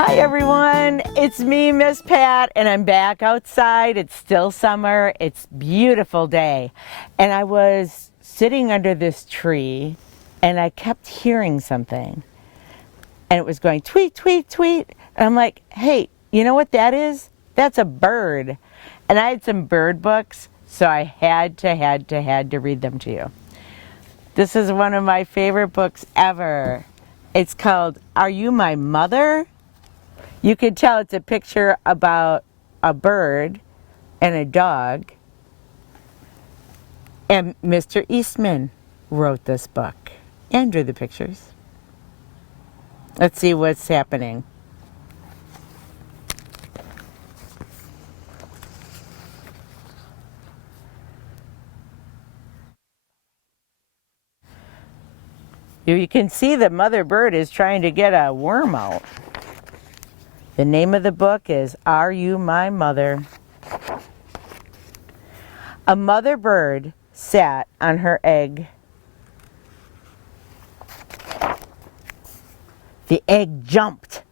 Hi everyone, it's me, Miss Pat, and I'm back outside. It's still summer. It's a beautiful day. And I was sitting under this tree and I kept hearing something. And it was going tweet, tweet, tweet. And I'm like, hey, you know what that is? That's a bird. And I had some bird books, so I had to read them to you. This is one of my favorite books ever. It's called Are You My Mother? You could tell it's a picture about a bird and a dog. And Mr. Eastman wrote this book and drew the pictures. Let's see what's happening. You can see the mother bird is trying to get a worm out. The name of the book is Are You My Mother? A mother bird sat on her egg. The egg jumped.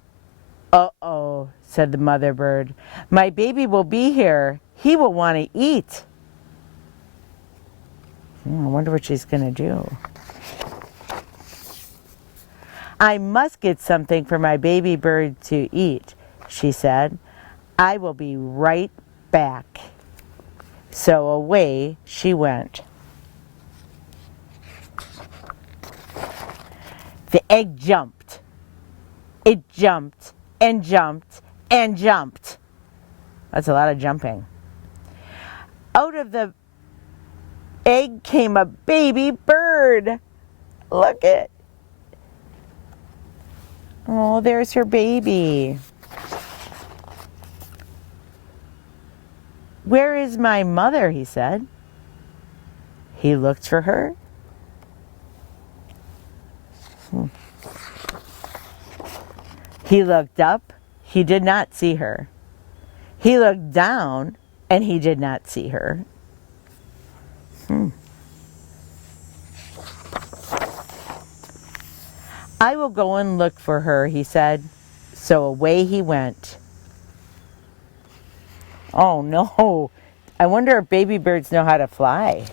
Uh-oh, said the mother bird. My baby will be here. He will want to eat. I wonder what she's going to do. I must get something for my baby bird to eat, she said. I will be right back. So away she went. The egg jumped. It jumped and jumped and jumped. That's a lot of jumping. Out of the egg came a baby bird. Look it. Oh, there's her baby. Where is my mother? He said. He looked for her. He looked up. He did not see her. He looked down, and he did not see her. I will go and look for her, he said. So away he went. Oh no, I wonder if baby birds know how to fly.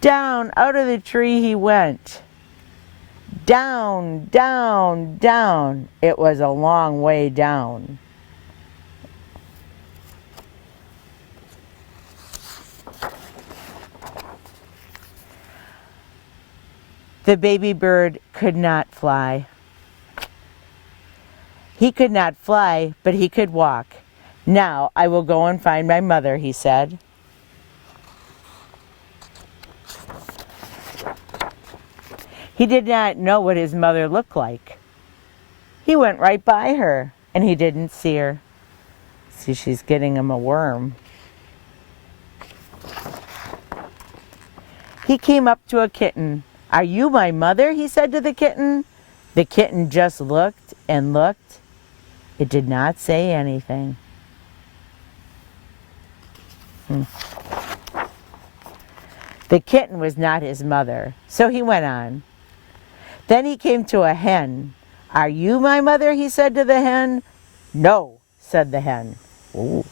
Down out of the tree he went. Down, down, down. It was a long way down. The baby bird could not fly. He could not fly, but he could walk. Now I will go and find my mother, he said. He did not know what his mother looked like. He went right by her, and he didn't see her. See, she's getting him a worm. He came up to a kitten. Are you my mother? He said to the kitten. The kitten just looked and looked. It did not say anything. The kitten was not his mother, so he went on. Then he came to a hen. Are you my mother? He said to the hen. No, said the hen. Ooh.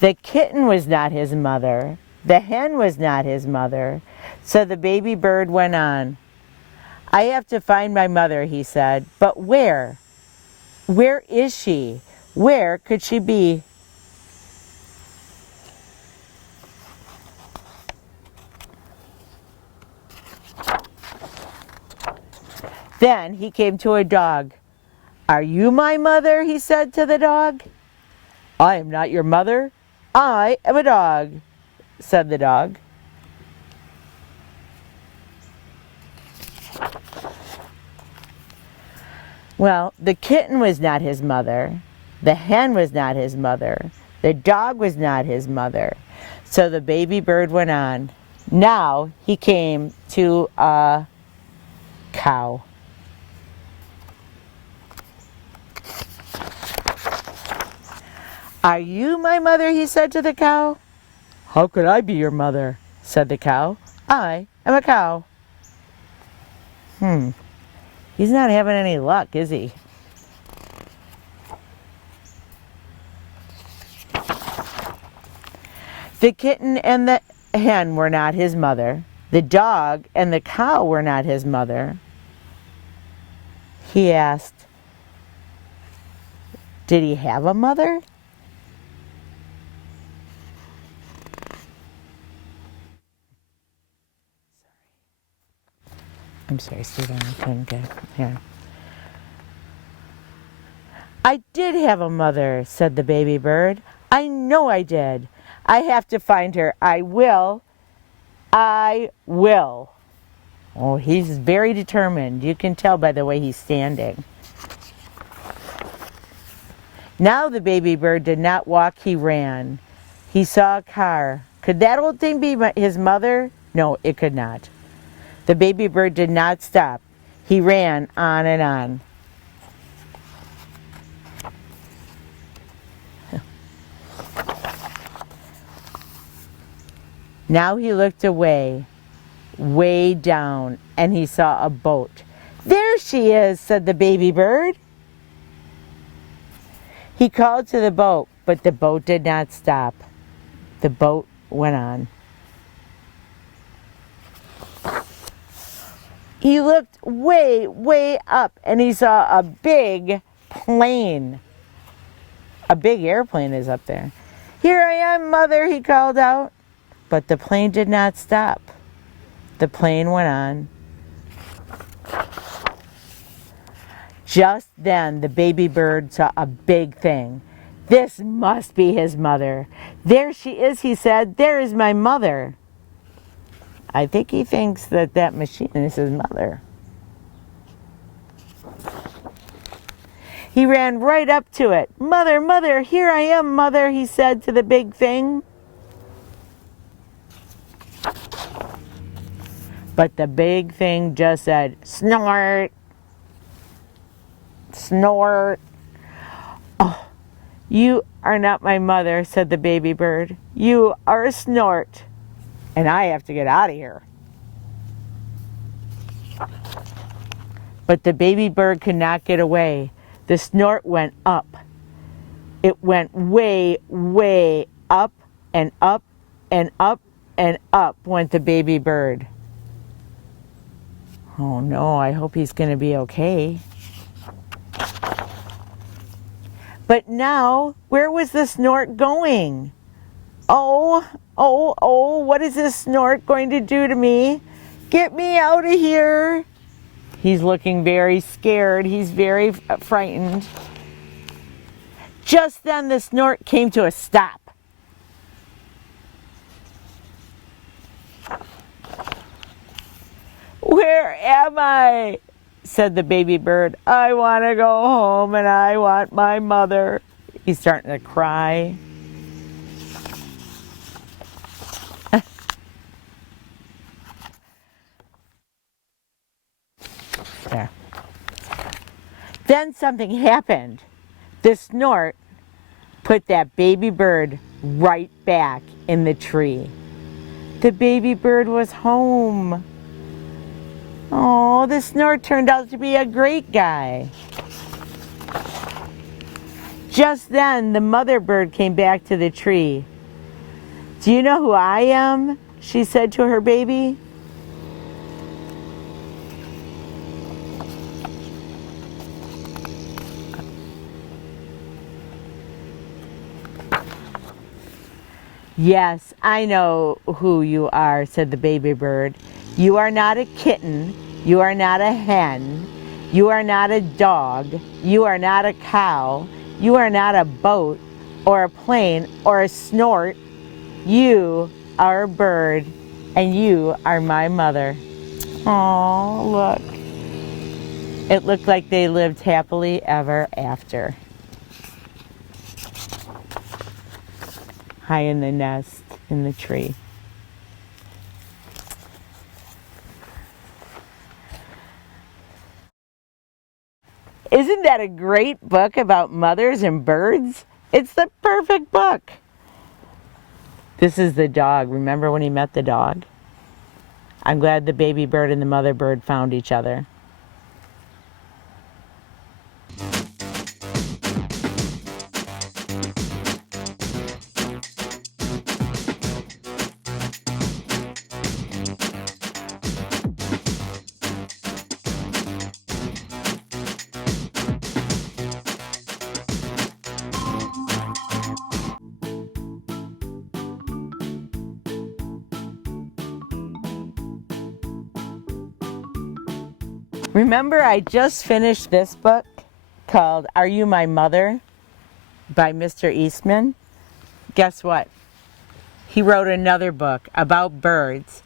The kitten was not his mother. The hen was not his mother. So the baby bird went on. I have to find my mother, he said. But where? Where is she? Where could she be? Then he came to a dog. Are you my mother? He said to the dog. I am not your mother. I am a dog, said the dog. Well, the kitten was not his mother. The hen was not his mother. The dog was not his mother. So the baby bird went on. Now he came to a cow. Are you my mother? He said to the cow. How could I be your mother? Said the cow. I am a cow. He's not having any luck, is he? The kitten and the hen were not his mother. The dog and the cow were not his mother. He asked, did he have a mother? I'm sorry, Stephen, I couldn't get here. I did have a mother, said the baby bird. I know I did. I have to find her. I will. I will. Oh, he's very determined. You can tell by the way he's standing. Now the baby bird did not walk, he ran. He saw a car. Could that old thing be his mother? No, it could not. The baby bird did not stop. He ran on and on. Now he looked away, way down, and he saw a boat. There she is, said the baby bird. He called to the boat, but the boat did not stop. The boat went on. He looked way, way up, and he saw a big plane. A big airplane is up there. Here I am, Mother, he called out. But the plane did not stop. The plane went on. Just then, the baby bird saw a big thing. This must be his mother. There she is, he said. There is my mother. I think he thinks that that machine is his mother. He ran right up to it. Mother, mother, here I am, mother, he said to the big thing. But the big thing just said, snort, snort. Oh, you are not my mother, said the baby bird. You are a snort, and I have to get out of here. But the baby bird could not get away. The snort went up. It went way, way up and up and up and up went the baby bird. Oh no, I hope he's going to be okay. But now, where was the snort going? Oh, oh, oh, what is this snort going to do to me? Get me out of here. He's looking very scared. He's very frightened. Just then the snort came to a stop. Where am I? Said the baby bird. I want to go home and I want my mother. He's starting to cry. There. Then something happened. The snort put that baby bird right back in the tree. The baby bird was home. Oh, the snort turned out to be a great guy. Just then, the mother bird came back to the tree. Do you know who I am? She said to her baby. Yes, I know who you are, said the baby bird. You are not a kitten. You are not a hen. You are not a dog. You are not a cow. You are not a boat or a plane or a snort. You are a bird, and you are my mother. Oh, look. It looked like they lived happily ever after. High in the nest in the tree. Isn't that a great book about mothers and birds? It's the perfect book. This is the dog. Remember when he met the dog? I'm glad the baby bird and the mother bird found each other. Remember, I just finished this book called Are You My Mother by Mr. Eastman. Guess what? He wrote another book about birds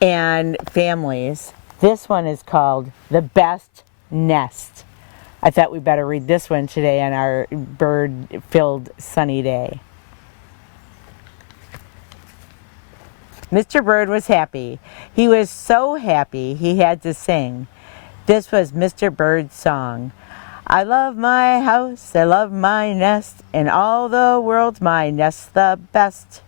and families. This one is called The Best Nest. I thought we better read this one today on our bird-filled sunny day. Mr. Bird was happy. He was so happy he had to sing. This was Mr. Bird's song. I love my house, I love my nest, in all the world's my nest the best.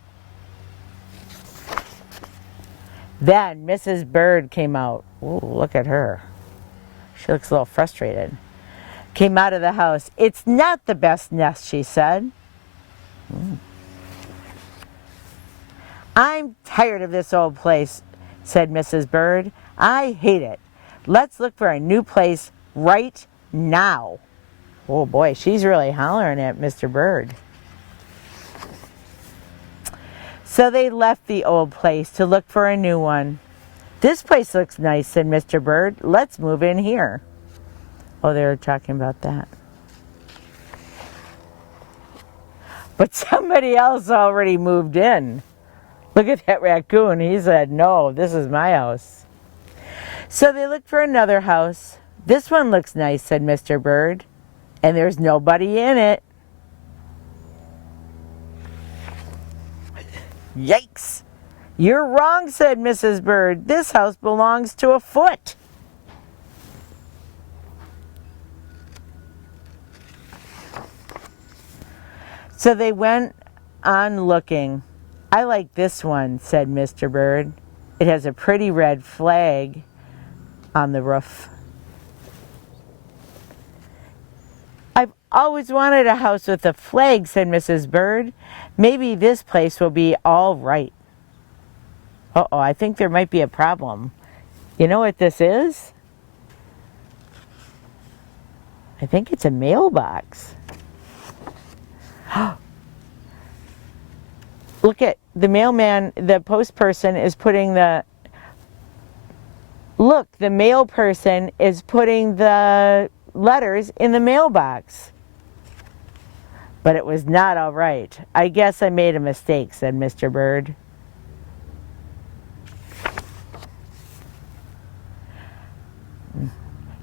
Then Mrs. Bird came out. Ooh, look at her. She looks a little frustrated. Came out of the house. It's not the best nest, she said. I'm tired of this old place, said Mrs. Bird. I hate it. Let's look for a new place right now. Oh boy, she's really hollering at Mr. Bird. So they left the old place to look for a new one. This place looks nice, said Mr. Bird. Let's move in here. Oh, they were talking about that. But somebody else already moved in. Look at that raccoon. He said, no, this is my house. So they looked for another house. This one looks nice, said Mr. Bird. And there's nobody in it. Yikes! You're wrong, said Mrs. Bird. This house belongs to a foot. So they went on looking. I like this one, said Mr. Bird. It has a pretty red flag on the roof. I've always wanted a house with a flag, said Mrs. Bird. Maybe this place will be all right. Uh-oh, I think there might be a problem. You know what this is? I think it's a mailbox. Look at the mailman, the post person is putting the, look, the mail person is putting the letters in the mailbox. But it was not all right. I guess I made a mistake, said Mr. Bird.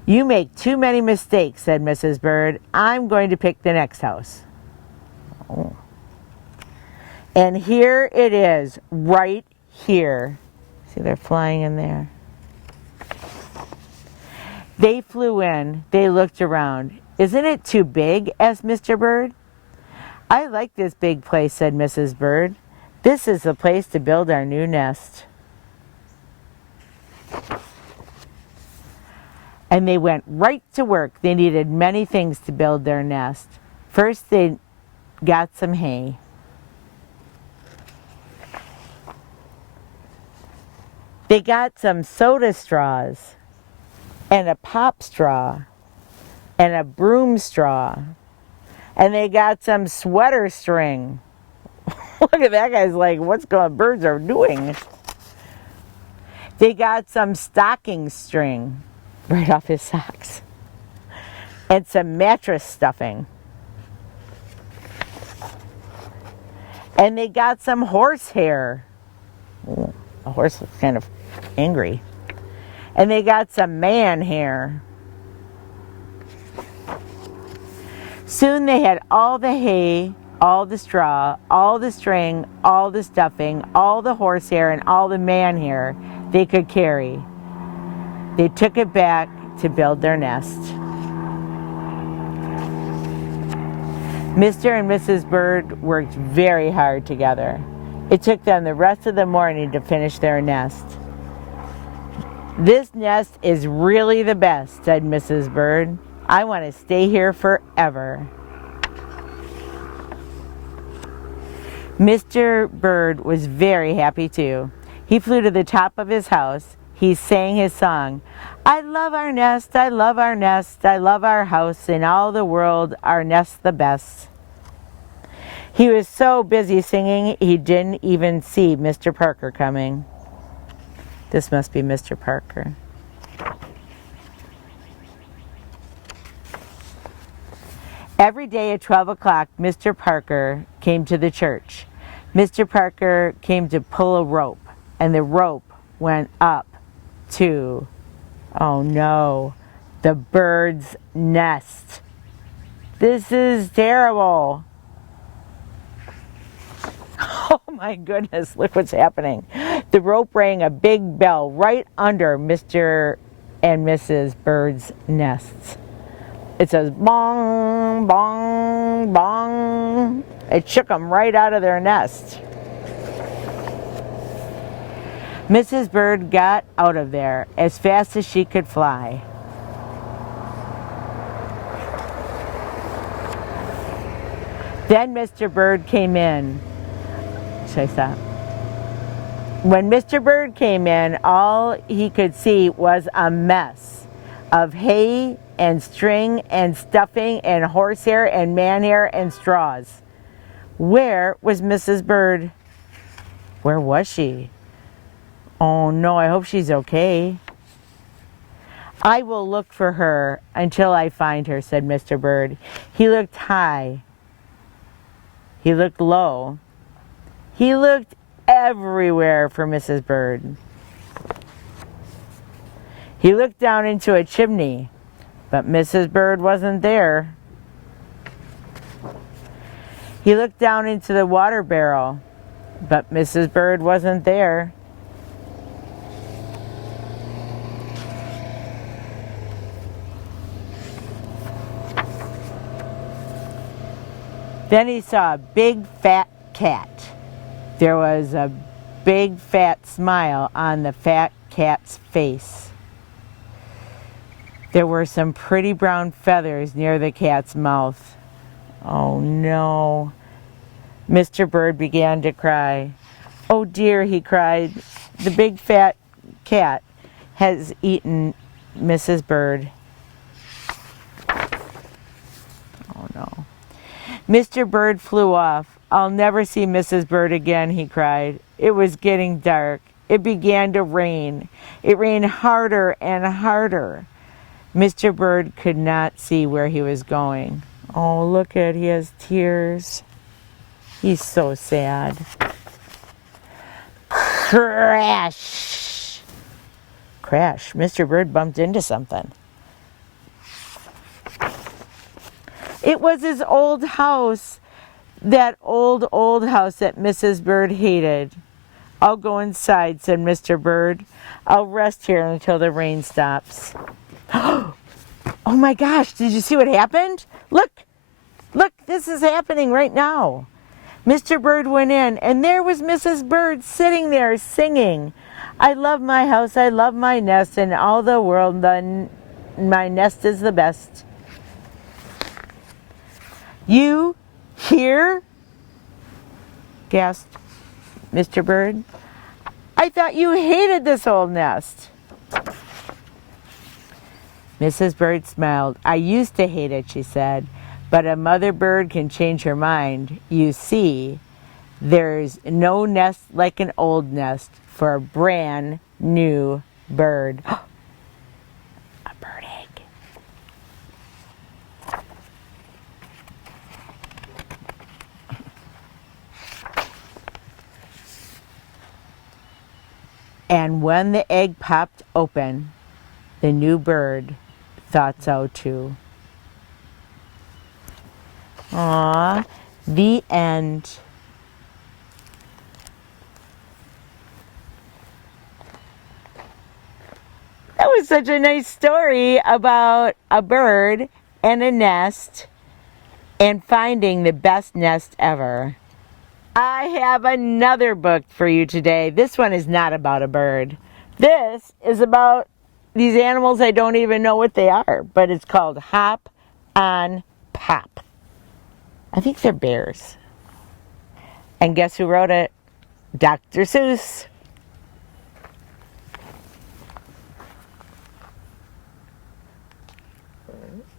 You make too many mistakes, said Mrs. Bird. I'm going to pick the next house. Oh. And here it is, right here. See, they're flying in there. They flew in. They looked around. Isn't it too big? asked Mr. Bird. I like this big place, said Mrs. Bird. This is the place to build our new nest. And they went right to work. They needed many things to build their nest. First, they got some hay. They got some soda straws and a pop straw and a broom straw. And they got some sweater string. Look at that guy's like, what's going on? Birds are doing? They got some stocking string right off his socks. And some mattress stuffing. And they got some horsehair. Ooh, a horse looks kind of angry. And they got some man hair. Soon they had all the hay, all the straw, all the string, all the stuffing, all the horsehair, and all the man hair they could carry. They took it back to build their nest. Mr. and Mrs. Bird worked very hard together. It took them the rest of the morning to finish their nest. "This nest is really the best," said Mrs. Bird. "I want to stay here forever." Mr. Bird was very happy too. He flew to the top of his house. He sang his song. "I love our nest, I love our nest, I love our house, in all the world our nest the best." He was so busy singing he didn't even see Mr. Parker coming. This must be Mr. Parker. Every day at 12 o'clock, Mr. Parker came to the church. Mr. Parker came to pull a rope, and the rope went up to, oh no, the bird's nest. This is terrible. Oh my goodness, look what's happening. The rope rang a big bell right under Mr. and Mrs. Bird's nests. It says bong, bong, bong. It shook them right out of their nest. Mrs. Bird got out of there as fast as she could fly. Then Mr. Bird came in. Should I stop? When Mr. Bird came in, all he could see was a mess of hay and string and stuffing and horsehair and manhair and straws. Where was Mrs. Bird? Where was she? Oh no, I hope she's okay. "I will look for her until I find her," said Mr. Bird. He looked high. He looked low. He looked everywhere for Mrs. Bird. He looked down into a chimney, but Mrs. Bird wasn't there. He looked down into the water barrel, but Mrs. Bird wasn't there. Then he saw a big fat cat. There was a big fat smile on the fat cat's face. There were some pretty brown feathers near the cat's mouth. Oh no. Mr. Bird began to cry. "Oh dear," he cried. "The big fat cat has eaten Mrs. Bird." Oh no. Mr. Bird flew off. "I'll never see Mrs. Bird again," he cried. It was getting dark. It began to rain. It rained harder and harder. Mr. Bird could not see where he was going. Oh, look at, he has tears. He's so sad. Crash! Crash. Mr. Bird bumped into something. It was his old house. That old house that Mrs. Bird hated. "I'll go inside," said Mr. Bird. "I'll rest here until the rain stops." Oh my gosh, did you see what happened? Look, this is happening right now. Mr. Bird went in, and there was Mrs. Bird sitting there singing, "I love my house, I love my nest, in all the world my nest is the best." "You here?" gasped Mr. Bird. "I thought you hated this old nest." Mrs. Bird smiled. "I used to hate it," she said, "but a mother bird can change her mind. You see, there's no nest like an old nest for a brand new bird." A bird egg. And when the egg popped open, the new bird thought so too. Aww, the end. That was such a nice story about a bird and a nest and finding the best nest ever. I have another book for you today. This one is not about a bird. This is about these animals I don't even know what they are, but it's called Hop on Pop. I think they're bears. And guess who wrote it? Dr. Seuss.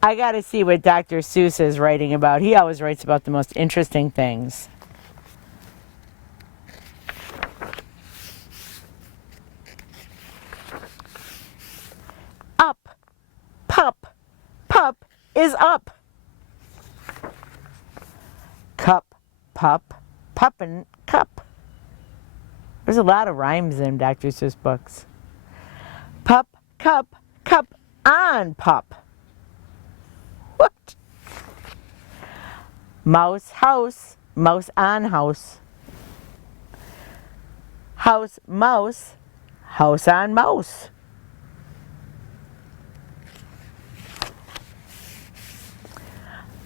I gotta see what Dr. Seuss is writing about. He always writes about the most interesting things. Up, pup, pup is up. Cup, pup, puppin', cup. There's a lot of rhymes in Dr. Seuss books. Pup, cup, cup on pup. What? Mouse, house, mouse on house. House, mouse, house on mouse.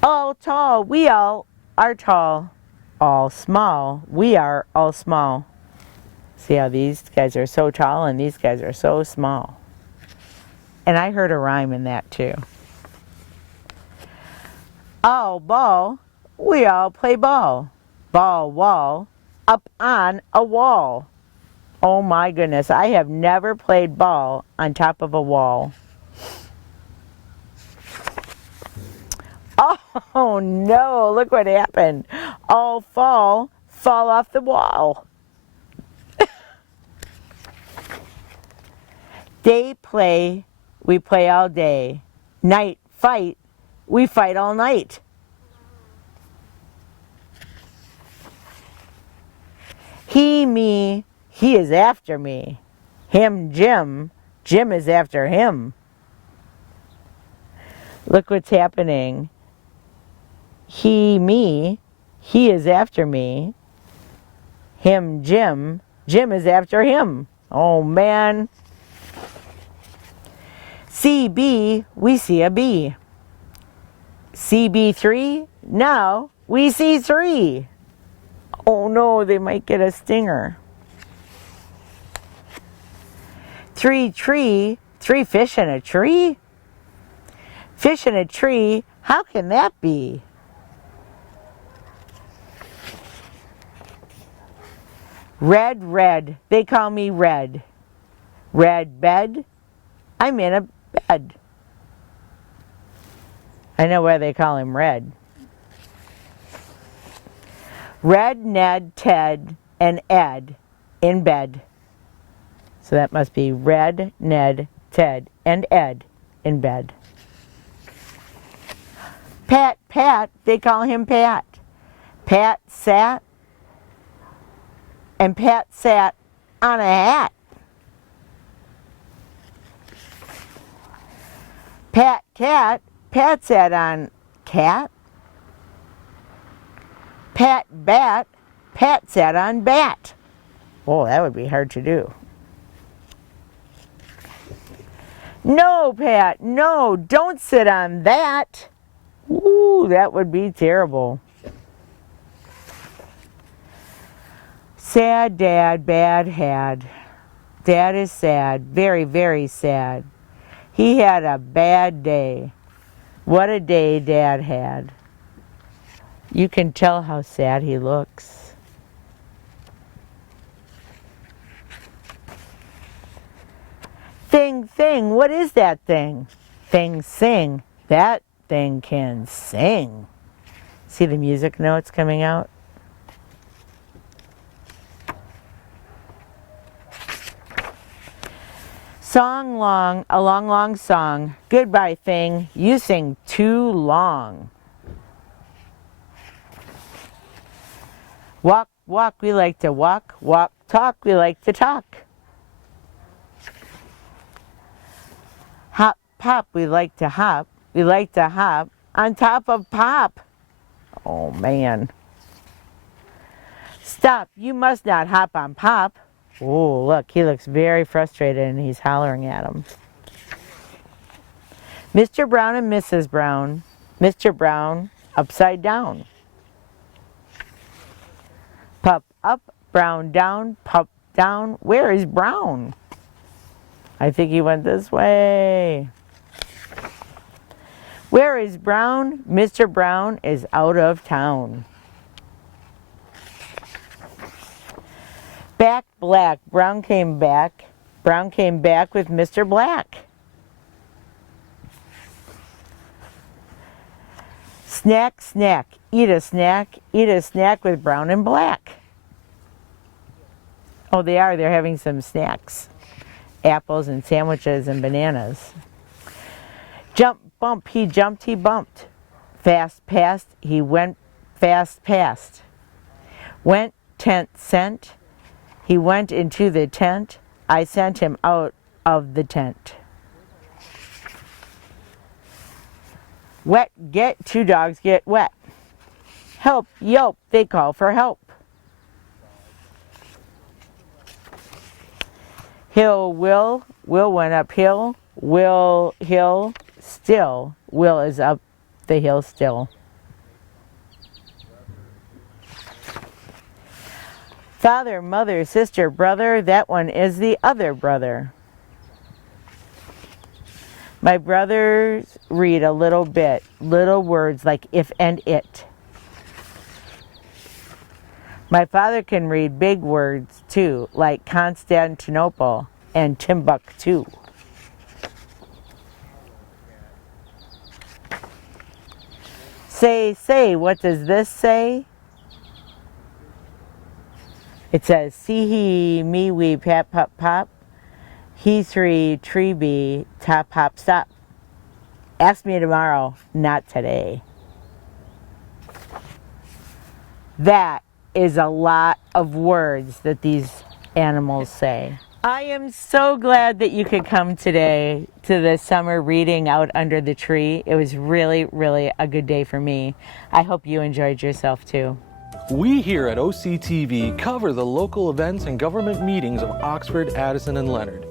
All tall, we all are tall. All small, we are all small. See how these guys are so tall and these guys are so small. And I heard a rhyme in that too. All ball, we all play ball. Ball wall, up on a wall. Oh my goodness, I have never played ball on top of a wall. Oh no, look what happened. All fall off the wall. Day play, we play all day. Night fight, we fight all night. He, me, he is after me. Him, Jim, Jim is after him. Look what's happening. He, me, he is after me. Him, Jim, Jim is after him. Oh man. CB, we see a bee. CB3, now we see 3. Oh no, they might get a stinger. 3 tree, 3 fish in a tree? Fish in a tree, how can that be? Red, red, they call me red. Red bed, I'm in a bed. I know why they call him Red. Red, Ned, Ted, and Ed in bed. So that must be Red, Ned, Ted, and Ed in bed. Pat, Pat, they call him Pat. Pat sat, and Pat sat on a hat. Pat, cat, Pat sat on cat. Pat, bat, Pat sat on bat. Oh, that would be hard to do. No, Pat, no, don't sit on that. Ooh, that would be terrible. Sad dad, bad had. Dad is sad, very, very sad. He had a bad day. What a day Dad had. You can tell how sad he looks. Thing, thing, what is that thing? Thing, sing. That thing can sing. See the music notes coming out? Song long, a long, long song. Goodbye thing, you sing too long. Walk, walk, we like to walk. Walk, talk, we like to talk. Hop, pop, we like to hop. We like to hop on top of pop. Oh man. Stop, you must not hop on pop. Oh, look, he looks very frustrated and he's hollering at him. Mr. Brown and Mrs. Brown. Mr. Brown, upside down. Pup up, Brown down, pup down. Where is Brown? I think he went this way. Where is Brown? Mr. Brown is out of town. Back black. Brown came back. Brown came back with Mr. Black. Snack, snack. Eat a snack. Eat a snack with Brown and Black. Oh, they are. They're having some snacks. Apples and sandwiches and bananas. Jump, bump. He jumped, he bumped. Fast past. He went fast past. Went, tent, sent. He went into the tent. I sent him out of the tent. Wet, get, two dogs get wet. Help, yelp, they call for help. Hill, Will went uphill. Will, hill, still. Will is up the hill still. Father, mother, sister, brother, that one is the other brother. My brothers read a little bit, little words like if and it. My father can read big words too, like Constantinople and Timbuktu. Say, what does this say? It says, see he, me, we, pap, pop, pop. He, three, tree, bee, top, hop, stop. Ask me tomorrow, not today. That is a lot of words that these animals say. I am so glad that you could come today to the summer reading out under the tree. It was really, really a good day for me. I hope you enjoyed yourself too. We here at OCTV cover the local events and government meetings of Oxford, Addison, and Leonard.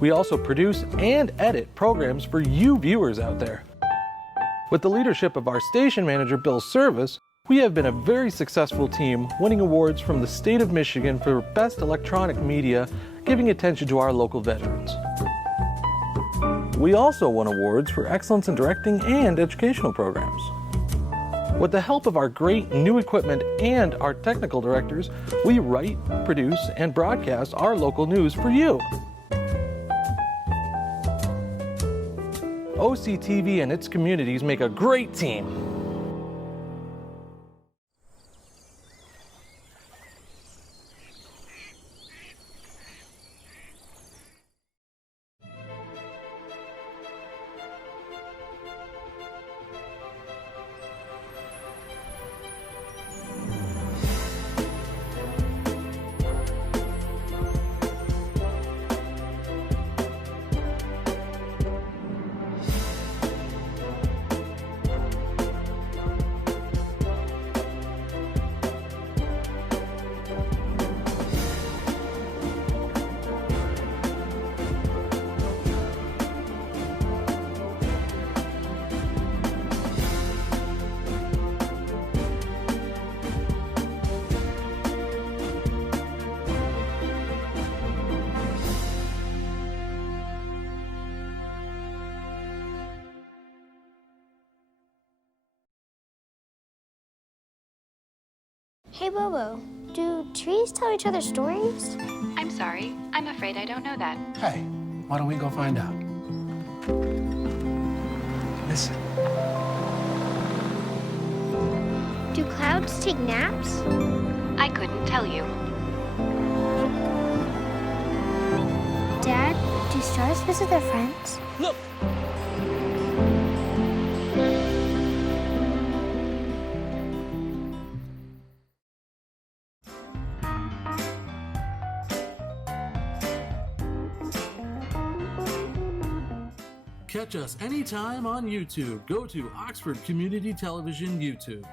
We also produce and edit programs for you viewers out there. With the leadership of our station manager, Bill Service, we have been a very successful team, winning awards from the state of Michigan for Best Electronic Media, giving attention to our local veterans. We also won awards for excellence in directing and educational programs. With the help of our great new equipment and our technical directors, we write, produce, and broadcast our local news for you. OCTV and its communities make a great team. Hey Bobo, do trees tell each other stories? I'm sorry, I'm afraid I don't know that. Hey, why don't we go find out? Listen. Do clouds take naps? I couldn't tell you. Dad, do stars visit their friends? Look! Catch us anytime on YouTube. Go to Oxford Community Television YouTube.